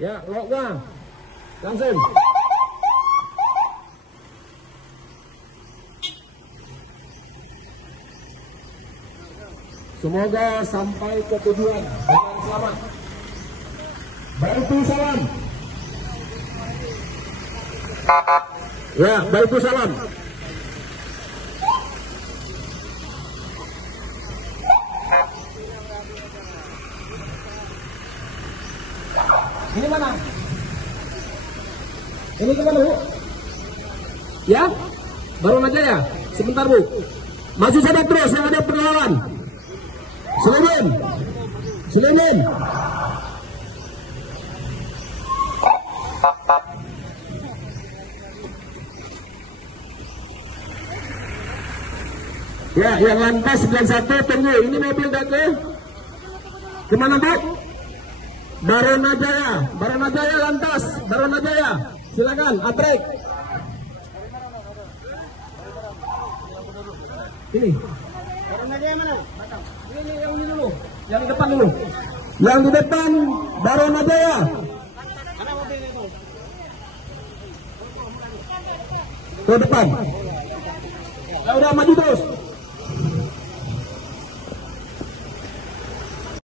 Ya, loknya langsung. Semoga sampai ke tujuan dengan selamat. Baitu salam. Ya, baitu salam. Ini mana? Ini kemana, Bu? Ya? Baru aja ya? Sebentar, Bu. Maju saja terus, yang ada perlawanan. Selimin. Selimin. Ya, yang lantas 91 tunggu. Ini mobil datu. Kemana, Bu? Barunajaya. Barunajaya lantas. Barunajaya. Silakan, atrek. Ini. Barunajaya mana? Ini yang ini dulu. Yang di depan dulu. Yang di depan Barunajaya. Mana mobilnya itu? Ke depan. Ya udah maju terus.